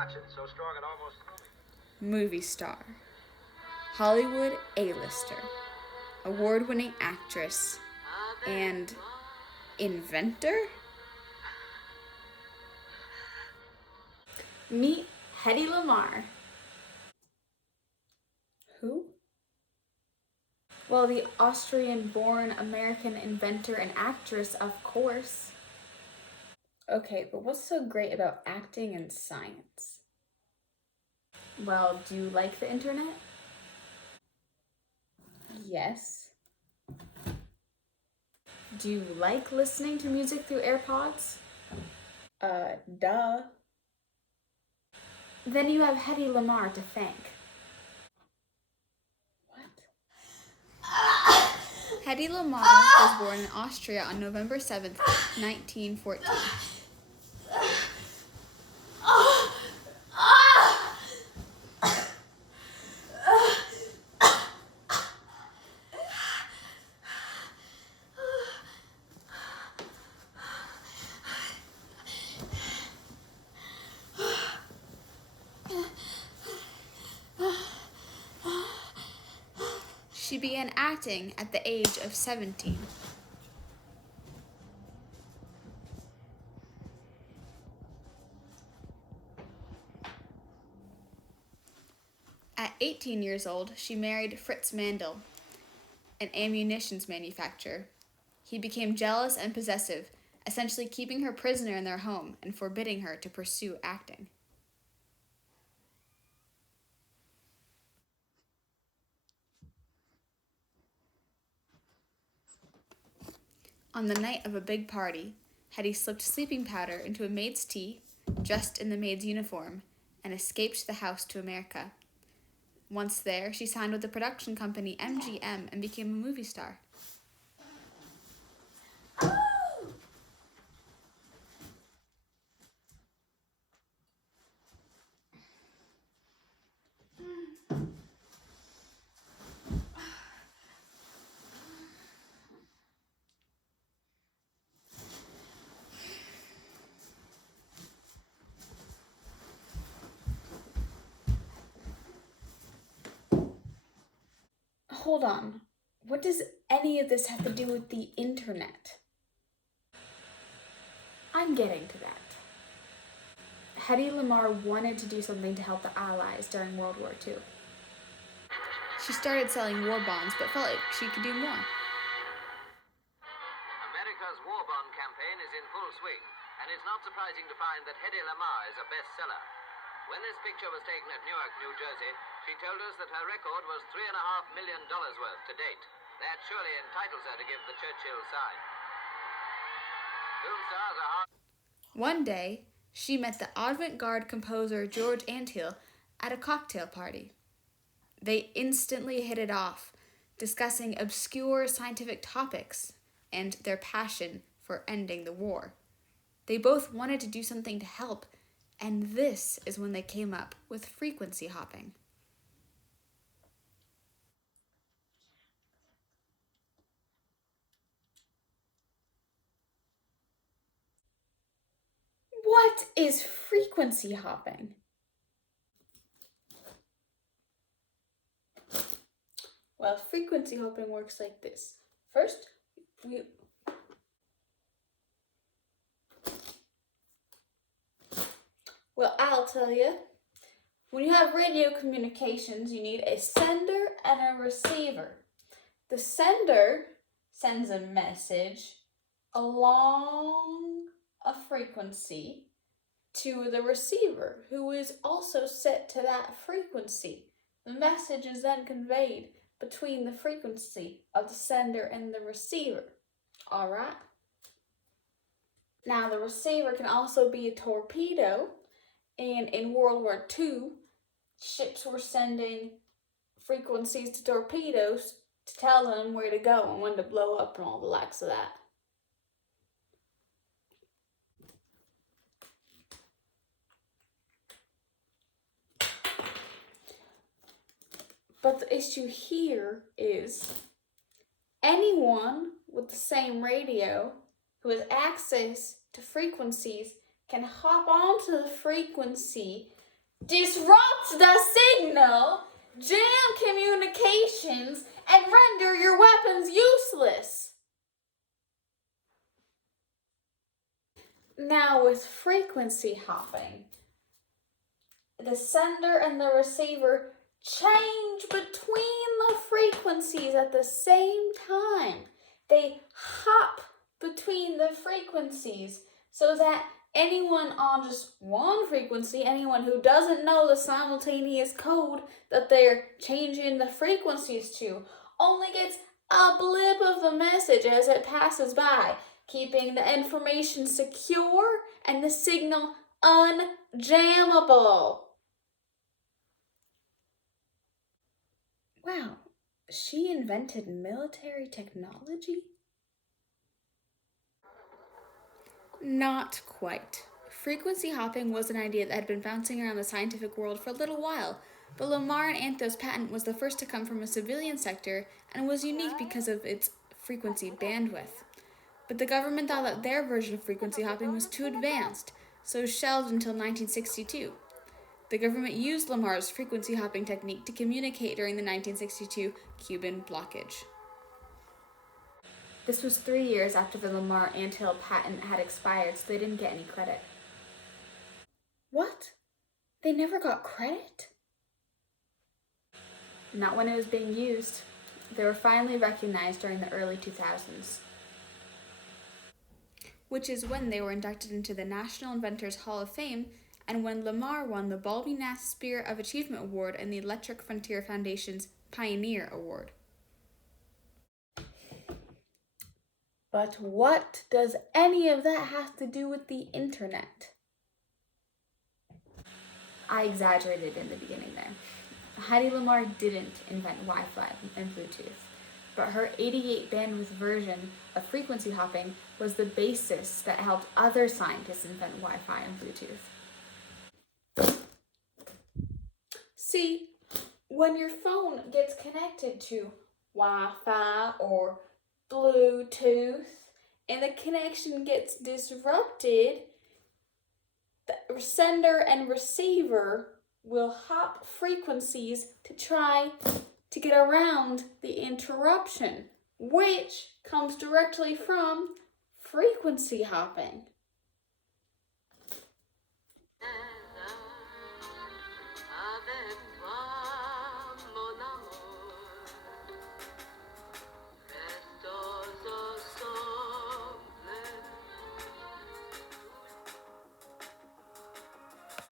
watch it. It's so strong it almost... Movie star. Hollywood A-lister. Award-winning actress. And inventor? Meet Hedy Lamarr. Who? Well, the Austrian-born American inventor and actress, of course. Okay, but what's so great about acting and science? Well, do you like the internet? Yes. Do you like listening to music through AirPods? Duh. Then you have Hedy Lamarr to thank. Hedy Lamarr was born in Austria on November 7th, 1914. She began acting at the age of 17. At 18 years old, she married Fritz Mandel, an ammunitions manufacturer. He became jealous and possessive, essentially keeping her prisoner in their home and forbidding her to pursue acting. On the night of a big party, Hedy slipped sleeping powder into a maid's tea, dressed in the maid's uniform, and escaped the house to America. Once there, she signed with the production company MGM and became a movie star. Hold on. What does any of this have to do with the internet? I'm getting to that. Hedy Lamarr wanted to do something to help the Allies during World War II. She started selling war bonds, but felt like she could do more. America's war bond campaign is in full swing, and it's not surprising to find that Hedy Lamarr is a bestseller. When this picture was taken at Newark, New Jersey, she told us that her record was $3.5 million worth to date. That surely entitles her to give the Churchill sign. Film stars are hard. One day, she met the avant-garde composer George Antheil at a cocktail party. They instantly hit it off, discussing obscure scientific topics and their passion for ending the war. They both wanted to do something to help, and this is when they came up with frequency hopping. What is frequency hopping? Well, frequency hopping works like this. First, Well, I'll tell you. When you have radio communications, you need a sender and a receiver. The sender sends a message along a frequency to the receiver, who is also set to that frequency. The message is then conveyed between the frequency of the sender and the receiver. All right? Now, the receiver can also be a torpedo, and in World War II, ships were sending frequencies to torpedoes to tell them where to go and when to blow up and all the likes of that. But the issue here is anyone with the same radio who has access to frequencies can hop onto the frequency disrupt the signal, jam communications, and render your weapons useless. Now with frequency hopping, the sender and the receiver change between the frequencies at the same time. They hop between the frequencies so that anyone on just one frequency, anyone who doesn't know the simultaneous code that they're changing the frequencies to, only gets a blip of the message as it passes by, keeping the information secure and the signal unjammable. Wow, she invented military technology? Not quite. Frequency hopping was an idea that had been bouncing around the scientific world for a little while, but Lamarr and Anthil's patent was the first to come from a civilian sector and was unique because of its frequency bandwidth. But the government thought that their version of frequency hopping was too advanced, so shelved until 1962. The government used Lamarr's frequency hopping technique to communicate during the 1962 Cuban blockage. This was 3 years after the Lamarr Anthill patent had expired, so they didn't get any credit. What? They never got credit? Not when it was being used. They were finally recognized during the early 2000s, which is when they were inducted into the National Inventors Hall of Fame and when Lamarr won the Balby Nass Spirit of Achievement Award and the Electric Frontier Foundation's Pioneer Award. But what does any of that have to do with the internet? I exaggerated in the beginning there. Hedy Lamarr didn't invent Wi-Fi and Bluetooth, but her 88 bandwidth version of frequency hopping was the basis that helped other scientists invent Wi-Fi and Bluetooth. See, when your phone gets connected to Wi-Fi or Bluetooth and the connection gets disrupted, the sender and receiver will hop frequencies to try to get around the interruption, which comes directly from frequency hopping.